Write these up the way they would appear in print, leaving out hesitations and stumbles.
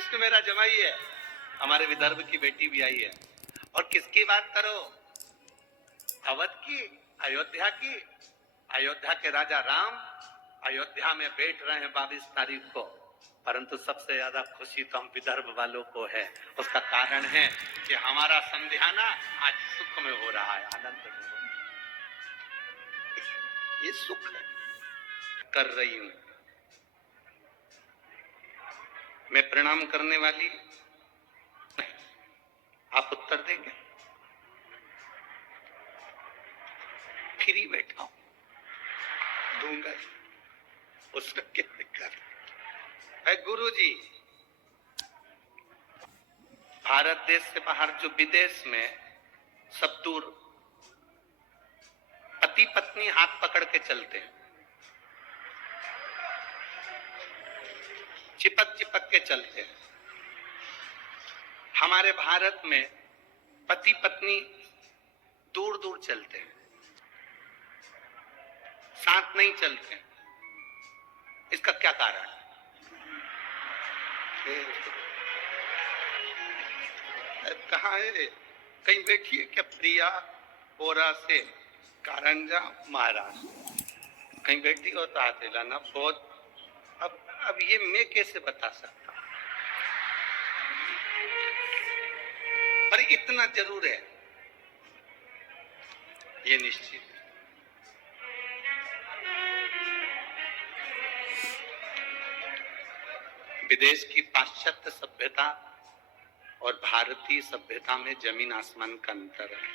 कृष्ण मेरा जमाई है, हमारे विदर्भ की बेटी भी आई है। और किसकी बात करो? अवध की, अयोध्या की। अयोध्या के राजा राम अयोध्या में बैठ रहे हैं 22 तारीख को, परंतु सबसे ज्यादा खुशी तो हम विदर्भ वालों को है। उसका कारण है कि हमारा संध्याना आज सुख में हो रहा है, आनंद में हो रहा है। ये सुख है कर रही हूं मैं। प्रणाम करने वाली नहीं, आप उत्तर देंगे? फ्री बैठा हूं, दूंगा उसका क्या दिक्कत है? गुरु जी, भारत देश से बाहर जो विदेश में सब दूर पति पत्नी हाथ पकड़ के चलते हैं, चिपक चिपक के चलते हैं। हमारे भारत में पति पत्नी दूर दूर चलते हैं, साथ नहीं चलते। इसका क्या कारण है? कहाँ है? कहीं बैठी है क्या प्रिया ओरा से कारंजा महाराष्ट्र? कहीं बैठी हो तो हाथ हिलाना। बहुत अब ये मैं कैसे बता सकता हूं, पर इतना जरूर है, ये निश्चित। विदेश की पाश्चात्य सभ्यता और भारतीय सभ्यता में जमीन आसमान का अंतर है।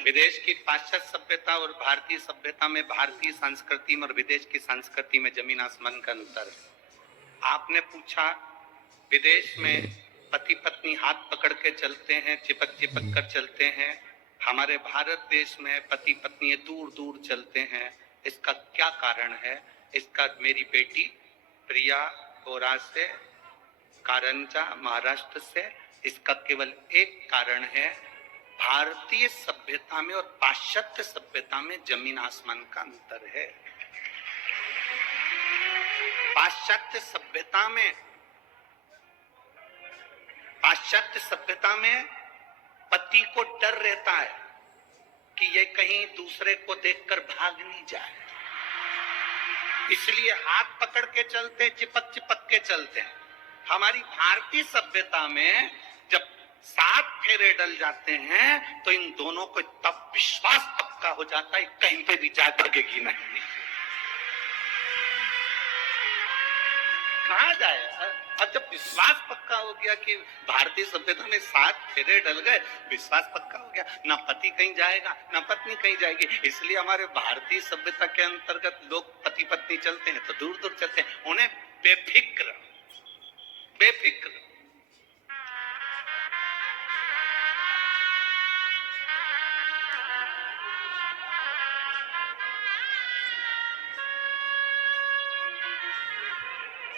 विदेश की पाश्चात्य सभ्यता और भारतीय सभ्यता में, भारतीय संस्कृति में और विदेश की संस्कृति में जमीन आसमान का अंतर है। आपने पूछा विदेश में पति पत्नी हाथ पकड़ के चलते हैं, चिपक चिपक कर चलते हैं, हमारे भारत देश में पति पत्नी दूर दूर चलते हैं। इसका क्या कारण है? इसका मेरी बेटी प्रिया गोरा से, कारंजा महाराष्ट्र से, इसका केवल एक कारण है, भारतीय सभ्यता में और पाश्चात्य सभ्यता में जमीन आसमान का अंतर है। पाश्चात्य सभ्यता में पति को डर रहता है कि ये कहीं दूसरे को देखकर भाग नहीं जाए, इसलिए हाथ पकड़ के चलते, चिपक चिपक के चलते हैं। हमारी भारतीय सभ्यता में जब 7 फेरे डल जाते हैं तो इन दोनों को तब विश्वास पक्का हो जाता है, कहीं पे भी जा भागेगी नहीं। कहा जाए? और जब विश्वास पक्का हो गया कि भारतीय सभ्यता में 7 फेरे डल गए, विश्वास पक्का हो गया, ना पति कहीं जाएगा ना पत्नी कहीं जाएगी। इसलिए हमारे भारतीय सभ्यता के अंतर्गत लोग पति पत्नी चलते हैं तो दूर दूर चलते हैं, उन्हें बेफिक्र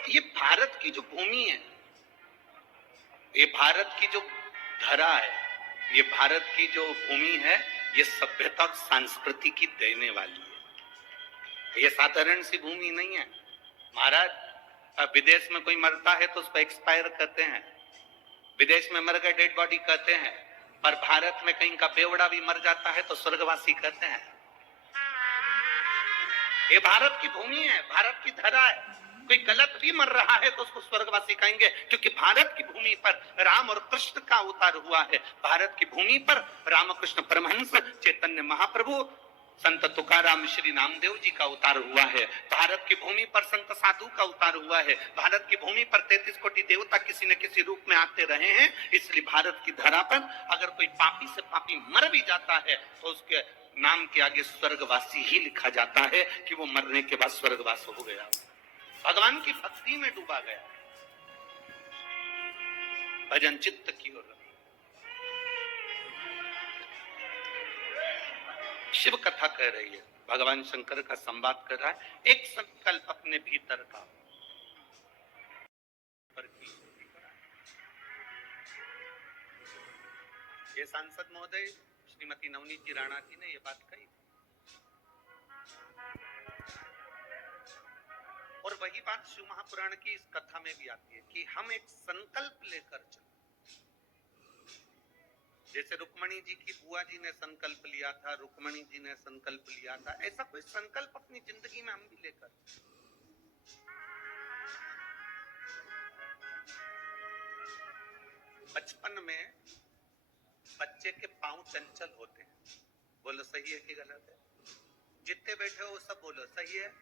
ये भारत की जो भूमि है, ये भारत की जो धरा है, ये भारत की जो भूमि है, ये सभ्यता और संस्कृति की देने वाली है। ये साधारण सी भूमि नहीं है महाराज। विदेश में कोई मरता है तो उसको एक्सपायर कहते हैं, विदेश में मर गए डेड बॉडी कहते हैं, पर भारत में कहीं का बेवड़ा भी मर जाता है तो स्वर्गवासी कहते हैं। ये भारत की भूमि है, भारत की धरा है। कोई गलत भी मर रहा है तो उसको स्वर्गवासी कहेंगे, क्योंकि भारत की भूमि पर राम और कृष्ण का अवतार हुआ है। भारत की भूमि पर रामकृष्ण परमहंस, चैतन्य महाप्रभु, संत तुकाराम, श्री नामदेव जी का अवतार हुआ है। भारत की भूमि पर संत साधु का अवतार हुआ है। भारत की भूमि पर 33 कोटि देवता किसी न किसी रूप में आते रहे हैं। इसलिए भारत की धरा पर अगर कोई पापी से पापी मर भी जाता है तो उसके नाम के आगे स्वर्गवासी ही लिखा जाता है कि वो मरने के बाद स्वर्गवास हो गया, भगवान की भक्ति में डूबा गया, भजन चित्त की ओर। शिव कथा कह रही है, भगवान शंकर का संवाद कर रहा है। एक संकल्प अपने भीतर का ये सांसद महोदय श्रीमती नवनीत जी राणा जी ने ये बात कही। शिव महापुराण की इस कथा में भी आती है कि हम एक संकल्प लेकर चले। जैसे रुक्मणी जी की बुआ जी ने संकल्प लिया था, रुक्मणी जी ने संकल्प लिया था, ऐसा कोई संकल्प अपनी जिंदगी में हम भी लेकर। बचपन में बच्चे के पांव चंचल होते हैं, बोलो सही है कि गलत है? जितने बैठे हो सब बोलो सही है।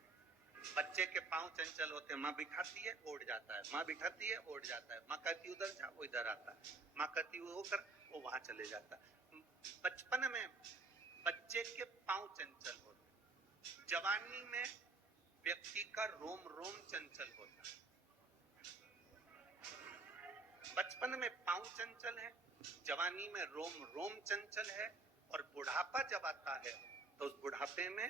बच्चे के पांव चंचल होते हैं, माँ बिठाती है उड़ जाता है, माँ बिठाती है उड़ जाता है, माँ कहती उधर जा वो इधर आता है, माँ कहती वो कर वो वहां चले जाता है। बचपन में बच्चे के पांव चंचल होते हैं, जवानी में व्यक्ति का रोम रोम चंचल होता है। बचपन में पांव चंचल है, जवानी में रोम रोम चंचल है, और बुढ़ापा जब आता है तो उस बुढ़ापे में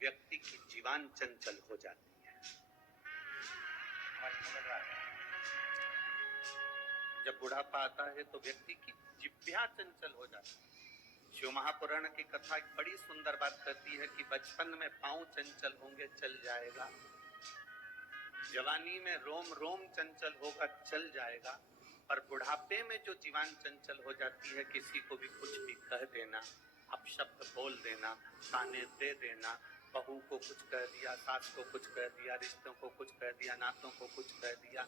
व्यक्ति की जीवान चंचल हो जाती है। जब बुढ़ापा आता है तो व्यक्ति की जिह्वा चंचल हो जाती है। शिव महापुराण की कथा एक बड़ी सुंदर बात कहती है कि बचपन में पांव चंचल होंगे चल जाएगा, जवानी में रोम रोम चंचल होगा चल जाएगा, पर बुढ़ापे में जो जीवान चंचल हो जाती है, किसी को भी कुछ भी कह देना, अपशब्द बोल देना, ताने दे देना, बहू को कुछ कह दिया, सास को कुछ कह दिया, रिश्तों को कुछ कह दिया, नातों को कुछ कह दिया।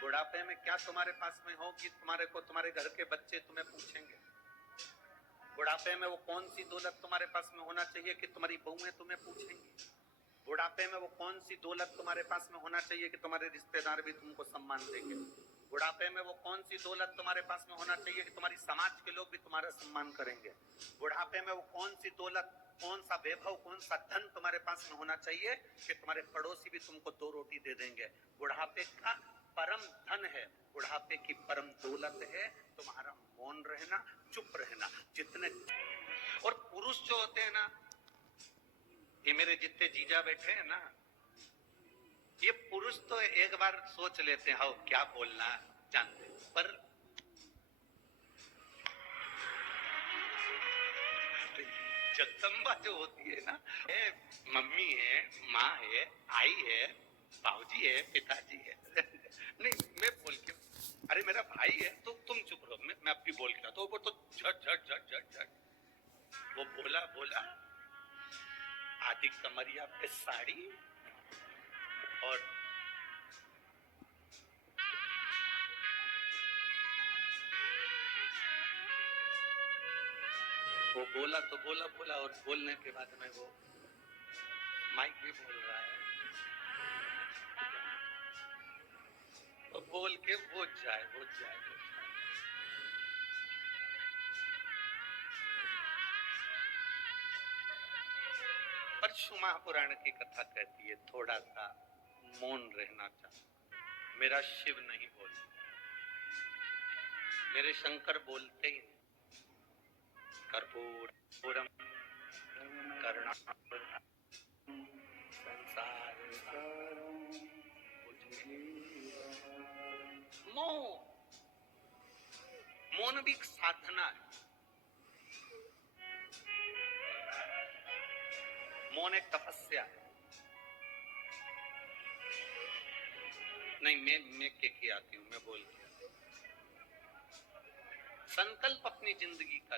बुढ़ापे में क्या तुम्हारे पास में हो कि तुम्हारे को तुम्हारे घर के बच्चे तुम्हें पूछेंगे? बुढ़ापे में वो कौन सी दौलत तुम्हारे पास में होना चाहिए कि तुम्हारी बहुएं तुम्हें पूछेंगी? बुढ़ापे में वो कौन सी दौलत तुम्हारे पास में होना चाहिए कि तुम्हारे रिश्तेदार भी तुमको सम्मान देंगे? बुढ़ापे में वो कौन सी दौलत तुम्हारे पास में होना चाहिए कि तुम्हारी समाज के लोग भी तुम्हारा सम्मान करेंगे? बुढ़ापे में वो कौन सी दौलत, कौन सा वैभव, कौन सा धन तुम्हारे पास में होना चाहिए कि तुम्हारे पड़ोसी भी तुमको 2 रोटी दे देंगे? बुढ़ापे का परम धन है, बुढ़ापे की परम दौलत है तुम्हारा मौन रहना, चुप रहना। जितने और पुरुष जो होते हैं ना, ये मेरे जितने जीजा बैठे हैं ना, ये पुरुष तो एक बार सोच लेते हैं हाँ क्या बोलना जानते, पर जगदम्बा जो होती है ना, मम्मी है, माँ है, आई है, बाबूजी है, पिताजी है नहीं मैं बोल के, अरे मेरा भाई है तो तुम चुप रहो, मैं अब भी बोल के तो वो तो झट झट झट झट झट वो बोला आधी कमरिया पे साड़ी और वो बोला तो बोला और बोलने के बाद में वो माइक भी बोल रहा है, तो बोल के वो जाए। पर शिव महापुराण की कथा कहती है थोड़ा सा मौन रहना चाहिए। मेरा शिव नहीं बोलता, मेरे शंकर बोलते ही नहीं। कर्पूरम करुणावतारम संसार मौन भी एक साधना है। मौन एक तपस्या है। नहीं मैं के आती हूँ, मैं बोल के आती हूँ। संकल्प अपनी जिंदगी का,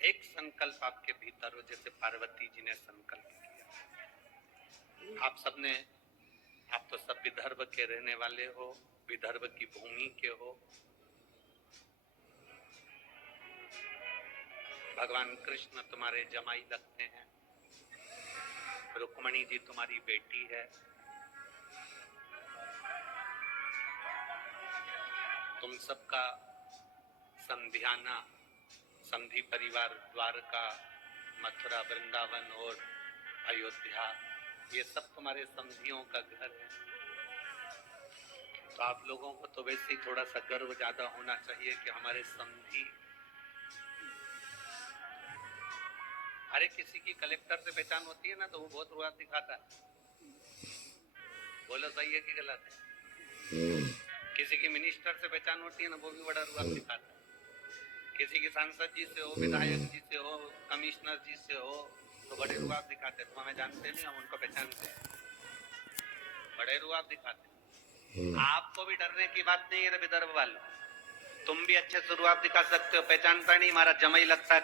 एक संकल्प आपके भीतर हो, जैसे पार्वती जी ने संकल्प किया। आप सबने, आप तो सब विदर्भ के रहने वाले हो, विदर्भ की भूमि के हो। भगवान कृष्ण तुम्हारे जमाई लगते हैं, रुक्मणी जी तुम्हारी बेटी है। तुम सबका संध्याना, संधि परिवार, द्वारका, मथुरा, वृंदावन और अयोध्या, ये सब तुम्हारे संधियों का घर है। तो आप लोगों को तो वैसे ही थोड़ा सा गर्व ज्यादा होना चाहिए कि हमारे संधि। अरे किसी की कलेक्टर से पहचान होती है ना तो वो बहुत रुआ दिखाता है, बोलो सही है कि गलत है? किसी की मिनिस्टर से पहचान होती है ना, वो भी बड़ा रुआ दिखाता है। किसी की सांसद जी से हो, विधायक जी से हो, कमिश्नर जी से हो, तो बड़े रुआब दिखाते, तुम हमें जानते नहीं, हम उनको पहचानते हैं, बड़े रुआब दिखाते। आपको भी डरने की बात नहीं है विदर्भ वालों, तुम भी अच्छे से रुआब दिखा सकते हो, पहचानता नहीं हमारा जमाई लगता है